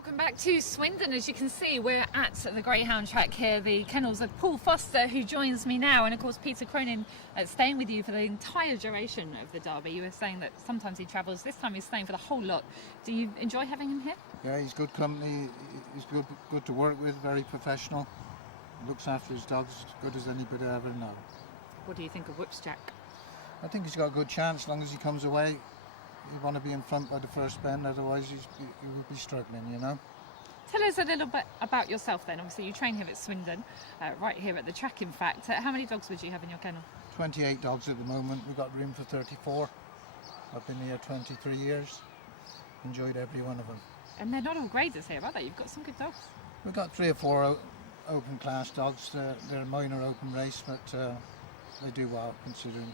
welcome back to Swindon. As you can see, we're at the Greyhound track here, the kennels of Paul Foster, who joins me now, and of course Peter Cronin staying with you for the entire duration of the derby. You were saying that sometimes he travels, this time he's staying for the whole lot. Do you enjoy having him here? Yeah, he's good company, he's good to work with, very professional, looks after his dogs as good as anybody I ever know. What do you think of Whipsjack? I think he's got a good chance as long as he comes away. You want to be in front by the first bend, otherwise he would be struggling, you know. Tell us a little bit about yourself then. Obviously you train here at Swindon, right here at the track in fact. How many dogs would you have in your kennel? 28 dogs at the moment, we've got room for 34. I've been here 23 years, enjoyed every one of them. And they're not all graders here, are they? You've got some good dogs. We've got 3 or 4 open class dogs, they're a minor open race, but they do well considering.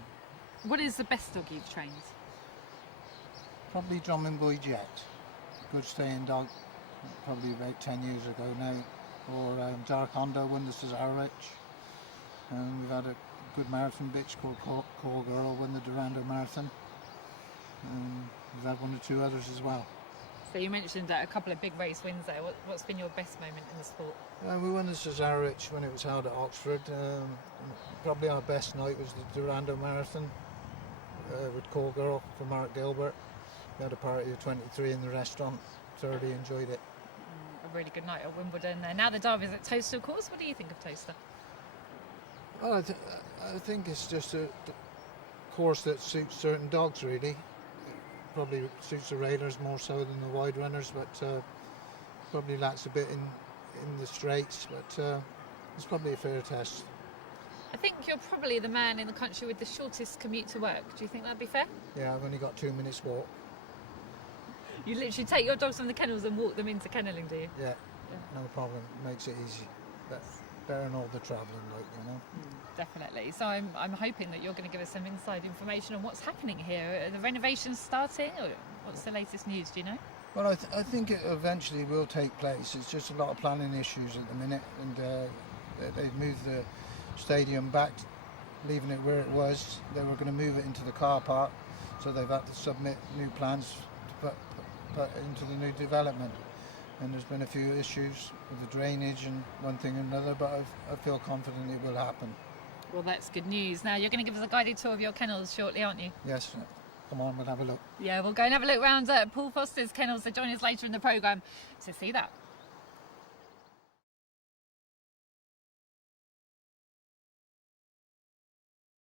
What is the best dog you've trained? Probably Drummond Boy Jet, good staying dog, probably about 10 years ago now. Or Dark Hondo won the Cesar Rich. And we've had a good marathon bitch called Call Girl won the Durando Marathon. We've had 1 or 2 others as well. So you mentioned a couple of big race wins there. What's been your best moment in the sport? We won the Cesar Rich when it was held at Oxford. Probably our best night was the Durando Marathon with Call Girl for Mark Gilbert. We had a party of 23 in the restaurant, thoroughly enjoyed it. A really good night at Wimbledon. Now the derby's at Toaster, of course. What do you think of Toaster? Well, I think it's just a course that suits certain dogs, really. It probably suits the railers more so than the wide runners, but probably lacks a bit in the straights, but it's probably a fair test. I think you're probably the man in the country with the shortest commute to work. Do you think that'd be fair? Yeah, I've only got 2 minutes walk. You literally take your dogs from the kennels and walk them into kennelling, do you? Yeah, no problem. Makes it easy. Better than all the travelling, like, you know. Definitely. So I'm hoping that you're going to give us some inside information on what's happening here. Are the renovations starting, or what's the latest news? Do you know? Well, I think it eventually will take place. It's just a lot of planning issues at the minute, and they've moved the stadium back, leaving it where it was. They were going to move it into the car park, so they've had to submit new plans to put into the new development. And there's been a few issues with the drainage and one thing and another, but I feel confident it will happen. Well, that's good news. Now you're going to give us a guided tour of your kennels shortly, aren't you? Yes. Come on, we'll have a look. Yeah, we'll go and have a look round at Paul Foster's kennels. So join us later in the programme to see that.